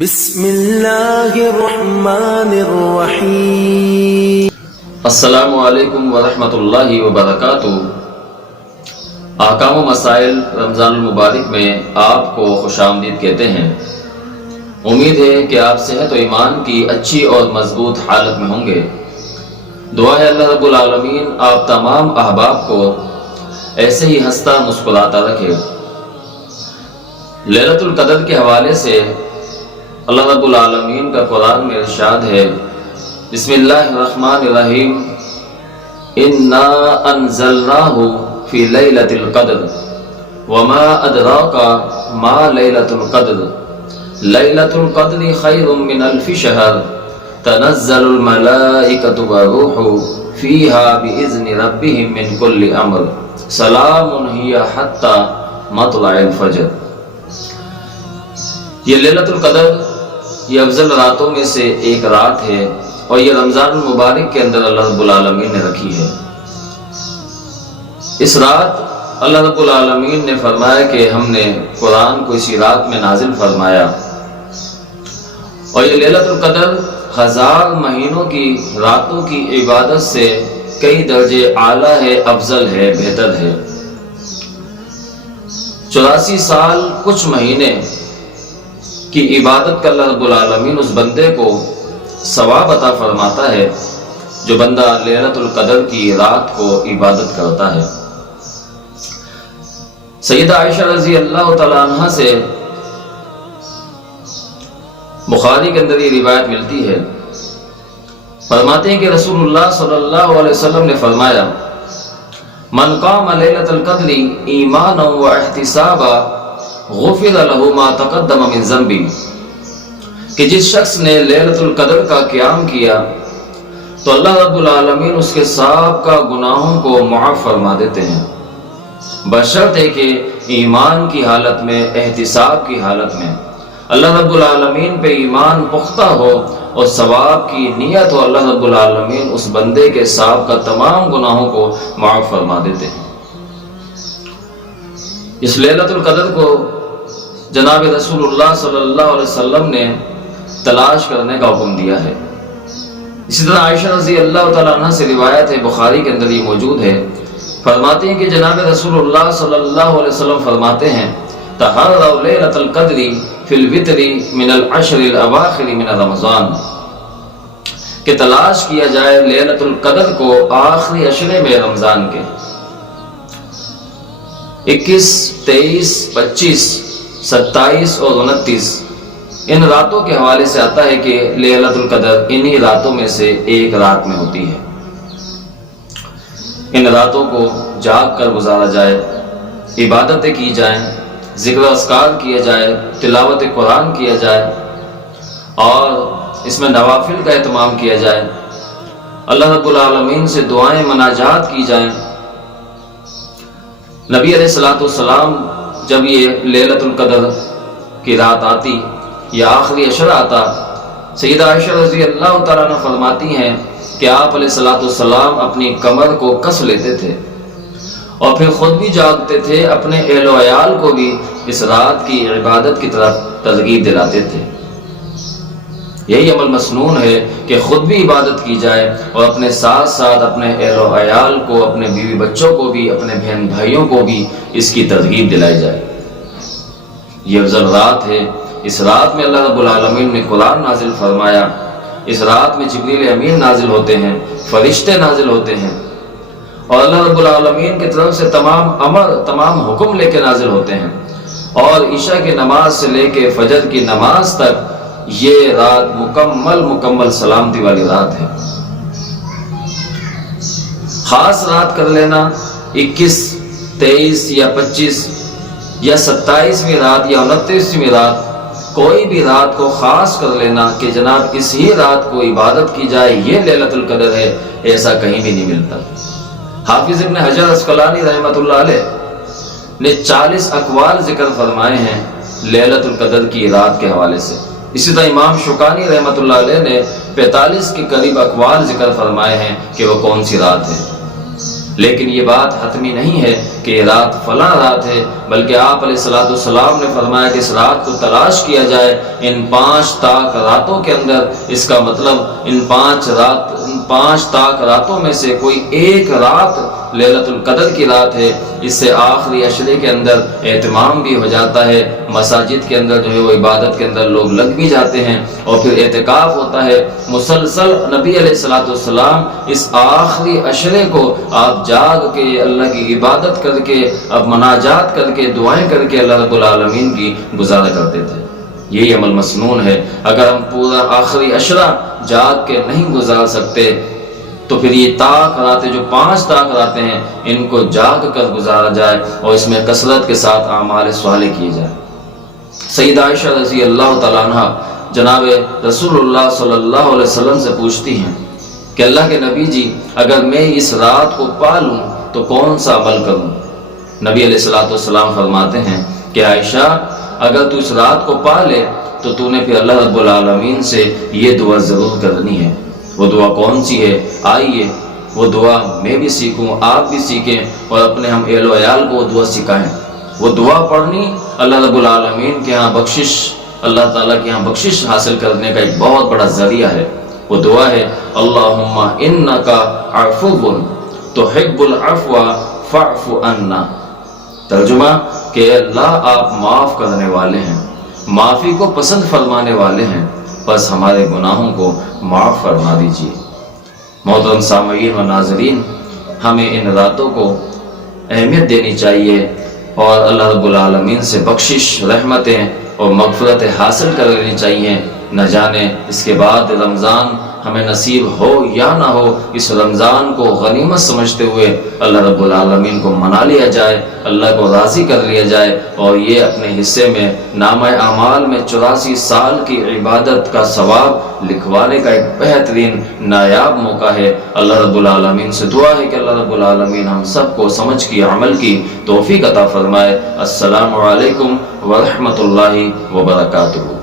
بسم اللہ الرحمن الرحیم۔ السلام علیکم ورحمۃ اللہ وبرکاتہ۔ احکام و مسائل رمضان المبارک میں آپ کو خوش آمدید کہتے ہیں۔ امید ہے کہ آپ صحت و ایمان کی اچھی اور مضبوط حالت میں ہوں گے۔ دعا ہے اللہ رب العالمین آپ تمام احباب کو ایسے ہی ہنستا مسکراتا رکھے۔ لیلۃ القدر کے حوالے سے اللہ رب العالمین کا قرآن میں ارشاد ہے، بسم اللہ الرحمن الرحیم، انا انزلناہ فی لیلۃ القدر وما ادراک ما لیلۃ القدر لیلۃ القدر خیر من الف شہر تنزل الملائکۃ والروح فیہا باذن ربہم من کل امر سلام ہی حتی مطلع الفجر۔ یہ لیلۃ القدر یہ افضل راتوں میں سے ایک رات ہے اور یہ رمضان المبارک کے اندر اللہ رب العالمین نے رکھی ہے۔ اس رات اللہ رب العالمین نے فرمایا کہ ہم نے قرآن کو اسی رات میں نازل فرمایا، اور یہ لیلۃ القدر 1000 مہینوں کی راتوں کی عبادت سے کئی درجے اعلیٰ ہے، افضل ہے، بہتر ہے۔ 84 سال کچھ مہینے کی عبادت کا اللہ رب العالمین اس بندے کو ثواب عطا فرماتا ہے جو بندہ لیلۃ القدر کی رات کو عبادت کرتا ہے۔ سیدہ عائشہ رضی اللہ تعالی عنہ سے بخاری کے اندر یہ روایت ملتی ہے، فرماتے ہیں کہ رسول اللہ صلی اللہ علیہ وسلم نے فرمایا، من قام لیلۃ القدر ایمانا و احتسابا غفر له ما تقدم من ذنبی، کہ جس شخص نے لیلۃ القدر کا قیام کیا تو اللہ رب العالمین اس کے سابقہ گناہوں کو معاف فرما دیتے ہیں، بشرط کہ ایمان کی حالت میں، احتساب کی حالت میں اللہ رب العالمین پہ ایمان پختہ ہو اور ثواب کی نیت ہو، اللہ رب العالمین اس بندے کے سابقہ تمام گناہوں کو معاف فرما دیتے ہیں۔ اس لیلۃ القدر کو جناب رسول اللہ صلی اللہ علیہ وسلم نے تلاش کرنے کا حکم دیا ہے۔ اسی طرح عائشہ رضی اللہ تعالیٰ عنہ سے روایت ہے، بخاری کے اندر یہ موجود ہے، فرماتے ہیں کہ جناب رسول اللہ صلی اللہ علیہ وسلم فرماتے ہیں، تحروا لیلۃ القدر فی الوتر من العشر الاواخر من رمضان، کہ تلاش کیا جائے لیلۃ القدر کو آخری عشرے میں رمضان کے 21، 23، 25، 27 اور 29 ان راتوں کے حوالے سے آتا ہے کہ لیلۃ القدر انہی راتوں میں سے ایک رات میں ہوتی ہے۔ ان راتوں کو جاگ کر گزارا جائے، عبادتیں کی جائیں، ذکر و اذکار کیا جائے، تلاوت قرآن کیا جائے اور اس میں نوافل کا اہتمام کیا جائے، اللہ رب العالمین سے دعائیں مناجات کی جائیں۔ نبی علیہ الصلوۃ والسلام جب یہ لیلۃ القدر کی رات آتی یا آخری عشرہ آتا، سیدہ عائشہ رضی اللہ تعالیٰ عنہ فرماتی ہیں کہ آپ علیہ الصلوۃ والسلام اپنی کمر کو کس لیتے تھے اور پھر خود بھی جاگتے تھے، اپنے اہل و عیال کو بھی اس رات کی عبادت کی طرف ترغیب دلاتے تھے۔ یہی عمل مسنون ہے کہ خود بھی عبادت کی جائے اور اپنے ساتھ ساتھ اپنے اہل و عیال کو، اپنے بیوی بچوں کو بھی، اپنے بہن بھائیوں کو بھی اس کی ترغیب دلائی جائے۔ یہ افضل رات ہے۔ اس رات میں اللہ رب العالمین نے قرآن نازل فرمایا، اس رات میں جبریل امین نازل ہوتے ہیں، فرشتے نازل ہوتے ہیں اور اللہ رب العالمین کی طرف سے تمام امر، تمام حکم لے کے نازل ہوتے ہیں، اور عشاء کی نماز سے لے کے فجر کی نماز تک یہ رات مکمل سلامتی والی رات ہے۔ خاص رات کر لینا 21، 23 یا 25 یا 27ویں رات یا 29ویں رات، کوئی بھی رات کو خاص کر لینا کہ جناب اس ہی رات کو عبادت کی جائے، یہ لیلۃ القدر ہے، ایسا کہیں بھی نہیں ملتا۔ حافظ ابن حجر عسقلانی رحمۃ اللہ علیہ نے 40 اقوال ذکر فرمائے ہیں لیلۃ القدر کی رات کے حوالے سے۔ اسی طرح امام شوکانی رحمۃ اللہ علیہ نے 45 کے قریب اقوال ذکر فرمائے ہیں کہ وہ کون سی رات ہے۔ لیکن یہ بات حتمی نہیں ہے کہ یہ رات فلاں رات ہے، بلکہ آپ علیہ الصلوۃ والسلام نے فرمایا کہ اس رات کو تلاش کیا جائے ان 5 تاک راتوں کے اندر۔ اس کا مطلب ان 5 تاک راتوں میں سے کوئی ایک رات لیلۃ القدر کی رات ہے۔ اس سے آخری عشرے کے اندر اہتمام بھی ہو جاتا ہے، مساجد کے اندر جو ہے وہ عبادت کے اندر لوگ لگ بھی جاتے ہیں، اور پھر اعتکاف ہوتا ہے مسلسل۔ نبی علیہ الصلوۃ والسلام اس آخری عشرے کو آپ جاگ کے اللہ کی عبادت کر کے، اب مناجات کر کے، دعائیں کر کے اللہ رب العالمین کی گزارا کرتے تھے۔ یہی عمل مسنون ہے۔ اگر ہم پورا آخری عشرہ جاگ کے نہیں گزار سکتے تو پھر یہ طاق راتیں جو 5 طاق راتیں ہیں ان کو جاگ کر گزارا جائے، اور اس میں کثرت کے ساتھ اعمال صالح کیے جائے۔ سیدہ عائشہ رضی اللہ تعالیٰ عنہ جناب رسول اللہ صلی اللہ علیہ وسلم سے پوچھتی ہیں کہ اللہ کے نبی جی، اگر میں اس رات کو پا لوں تو کون سا عمل کروں؟ نبی علیہ الصلوۃ والسلام فرماتے ہیں کہ عائشہ، اگر تو اس رات کو پا لے تو تو نے پھر اللہ رب العالمین سے یہ دعا ضرور کرنی ہے۔ وہ دعا کون سی ہے؟ آئیے وہ دعا میں بھی سیکھوں، آپ بھی سیکھیں، اور اپنے ہم اہل و عیال کو وہ دعا سکھائیں۔ وہ دعا پڑھنی اللہ رب العالمین کے ہاں بخشش، اللہ تعالیٰ کے ہاں بخشش حاصل کرنے کا ایک بہت بڑا ذریعہ ہے۔ وہ دعا ہے اللہم انکا عفو تحب العفو فاعف عنا۔ ترجمہ کہ اللہ آپ معاف کرنے والے ہیں، معافی کو پسند فرمانے والے ہیں، بس ہمارے گناہوں کو معاف فرما دیجیے۔ محترم سامعین و ناظرین، ہمیں ان راتوں کو اہمیت دینی چاہیے اور اللہ رب العالمین سے بخشش، رحمتیں اور مغفرت حاصل کر لینی چاہیے۔ نہ جانے اس کے بعد رمضان ہمیں نصیب ہو یا نہ ہو، اس رمضان کو غنیمت سمجھتے ہوئے اللہ رب العالمین کو منا لیا جائے، اللہ کو راضی کر لیا جائے، اور یہ اپنے حصے میں نامہ اعمال میں 84 سال کی عبادت کا ثواب لکھوانے کا ایک بہترین نایاب موقع ہے۔ اللہ رب العالمین سے دعا ہے کہ اللہ رب العالمین ہم سب کو سمجھ کی عمل کی توفیق عطا فرمائے۔ السلام علیکم ورحمۃ اللہ وبرکاتہ۔